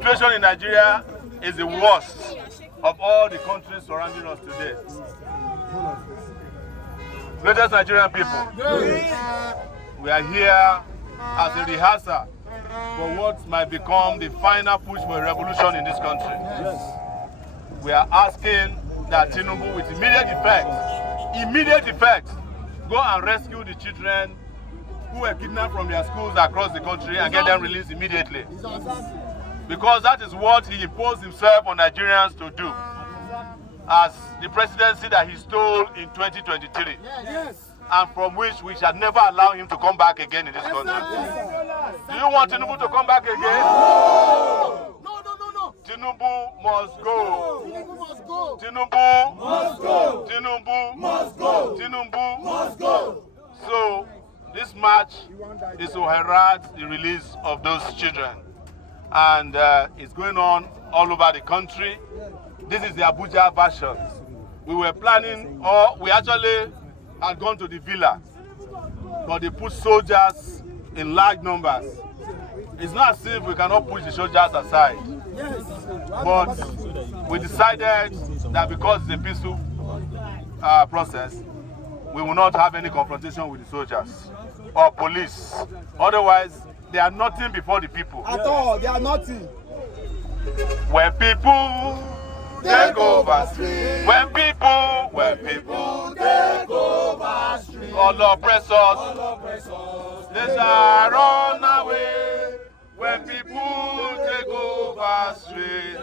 situation in Nigeria is the worst of all the countries surrounding us today. Greatest Nigerian people, we are here as a rehearsal for what might become the final push for a revolution in this country. We are asking that Tinubu, with immediate effect, go and rescue the children who were kidnapped from their schools across the country and get them released immediately. Because that is what he imposed himself on Nigerians to do as the presidency that he stole in 2023. And from which we shall never allow him to come back again in this country. Do you want Tinubu to come back again? No! Tinubu must go. Tinubu must go. Tinubu must go. Tinubu must go. Tinubu must go. So this march is to herald the release of those children, and it's going on all over the country. This is the Abuja version. We were planning, or we actually had gone to the villa, but they put soldiers in large numbers. It's not as if we cannot push the soldiers aside. But we decided that because it's a peaceful process, we will not have any confrontation with the soldiers or police. Otherwise, they are nothing before the people. At all, they are nothing. When people take over street, when people take over street, all oppressors, they shall run away. When people take over street,